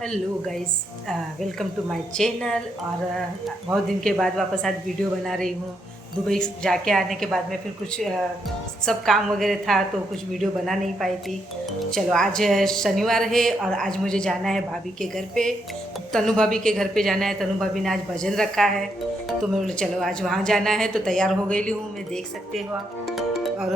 Hello guys, welcome to my channel. और बहुत दिन के बाद वापस आज वीडियो बना रही हूँ। दुबई जाके आने के बाद में फिर कुछ सब काम वगैरह था तो कुछ वीडियो बना नहीं पाई थी। चलो आज शनिवार है और आज मुझे जाना है भाभी के घर पे, तनु भाभी के घर पे जाना है। तनु भाभी ने आज भजन रखा है तो मैं बोले चलो आज वहाँ जाना है, तो तैयार हो गई हूँ मैं, देख सकते हो आप। और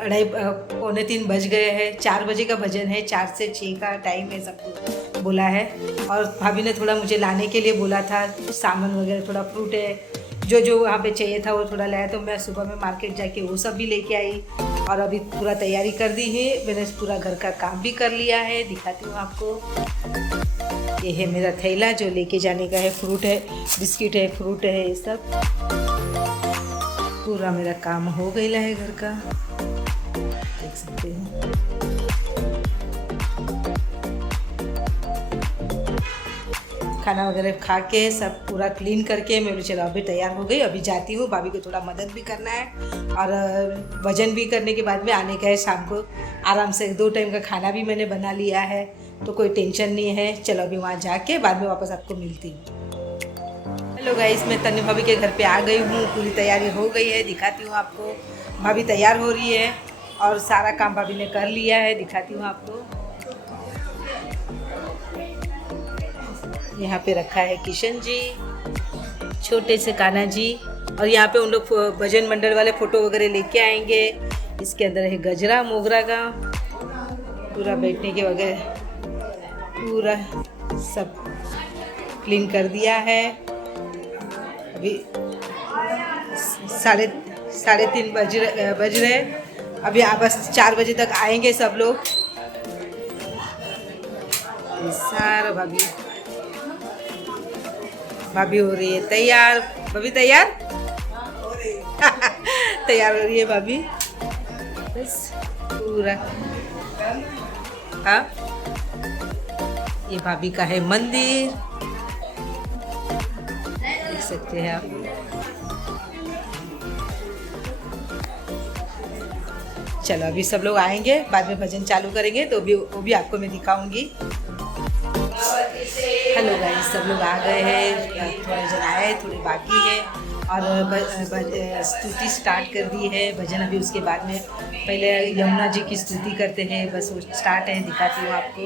2:30-3 बज गए हैं। 4 बजे का भजन है, 4 से 6 का टाइम है सबको बोला है। और भाभी ने थोड़ा मुझे लाने के लिए बोला था, सामान वगैरह थोड़ा फ्रूट है जो जो वहाँ पे चाहिए था वो थोड़ा लाया, तो मैं सुबह में मार्केट जाके वो सब भी लेके आई। और अभी पूरा तैयारी कर दी है मैंने, पूरा घर का काम भी कर लिया है, दिखाती हूँ आपको। ये है मेरा थैला जो लेके जाने का है, फ्रूट है, बिस्किट है, फ्रूट है, ये सब पूरा मेरा काम हो गया है घर का, देख सकते हैं। खाना वगैरह खा के सब पूरा क्लीन करके मैं बोली चलो अभी तैयार हो गई, अभी जाती हूँ। भाभी को थोड़ा मदद भी करना है और भजन भी करने के बाद में आने का है शाम को आराम से। 2 टाइम का खाना भी मैंने बना लिया है तो कोई टेंशन नहीं है। चलो अभी वहाँ जाके बाद में वापस आपको मिलती हूँ। हेलो गाइस, मैं तन्नू भाभी के घर पे आ गई हूँ, पूरी तैयारी हो गई है, दिखाती हूँ आपको। भाभी तैयार हो रही है और सारा काम भाभी ने कर लिया है, दिखाती हूँ आपको। यहाँ पे रखा है किशन जी, छोटे से कान्हा जी, और यहाँ पे उन लोग भजन मंडल वाले फ़ोटो वगैरह लेके आएंगे। इसके अंदर है गजरा मोगरा का, पूरा बैठने के वगैरह पूरा सब क्लीन कर दिया है। अभी 3:30 बज रहे। अभी बस 4 बजे तक आएंगे सब लोग। सारा भाभी हो रही है तैयार। भाभी तैयार तैयार हो रही है भाभी, बस पूरा। हाँ, ये भाभी का है मंदिर, देख सकते हैं आप। चलो अभी सब लोग आएंगे, बाद में भजन चालू करेंगे तो वो भी आपको मैं दिखाऊंगी। हेलो गाइस, सब लोग आ गए हैं, थोड़े जन आए थोड़े बाकी है और स्तुति स्टार्ट कर दी है। भजन अभी उसके बाद में पहले यमुना जी की स्तुति करते हैं, बस वो स्टार्ट है, दिखाती हूँ आपको।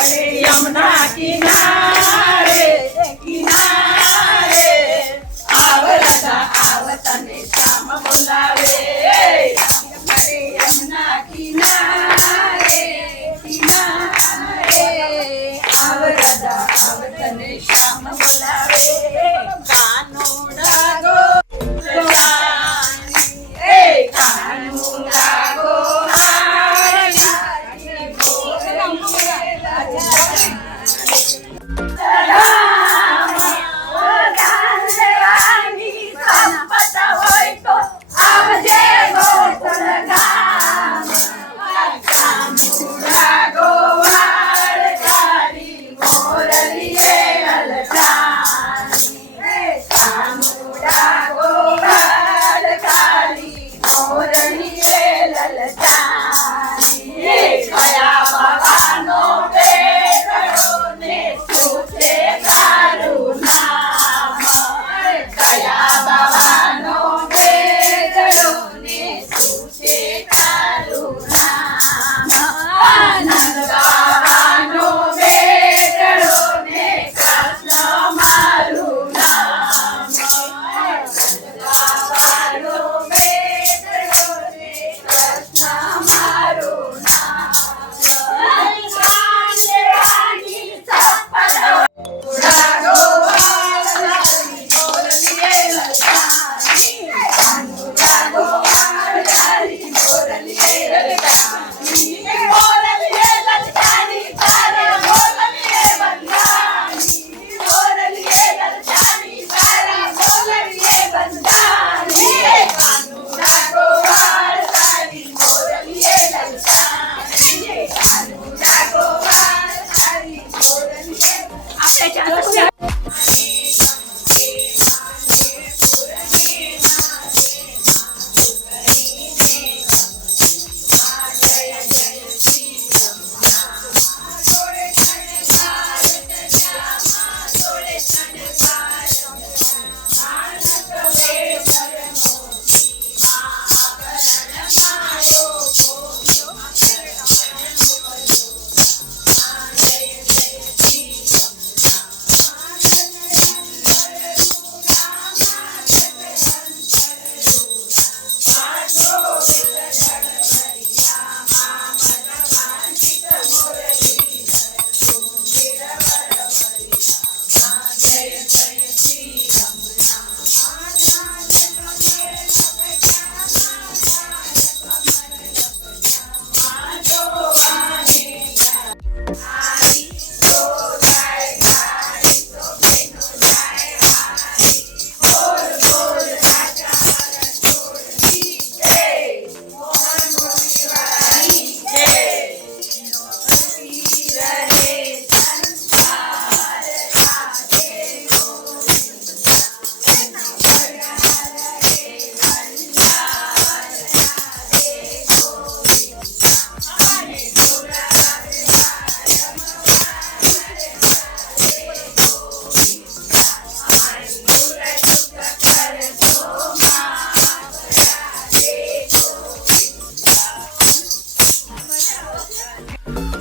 यमुना किनारे किनारे आव राधा आव तने श्याम बोलावे यमुना किनारे किनारे आव राधा आव तने श्याम बोलावे कानूड़ा गो कानूड़ा गो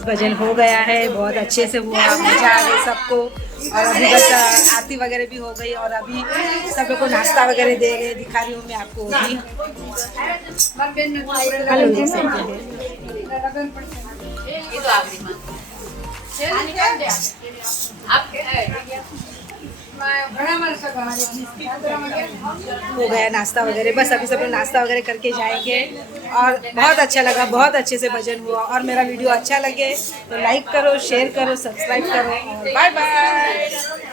भजन हो गया है, बहुत अच्छे से हुआ, मजा आ गई सबको। और अभी बस आरती वगैरह भी हो गई और अभी सब लोग को नाश्ता वगैरह दे रहे, दिखा रही हूँ मैं आपको भी। हेलो देख सकते हो गया नाश्ता वगैरह, बस अभी सब लोग नाश्ता वगैरह करके जाएंगे। और बहुत अच्छा लगा, बहुत अच्छे से भजन हुआ। और मेरा वीडियो अच्छा लगे तो लाइक करो, शेयर करो, सब्सक्राइब करो और बाय बाय।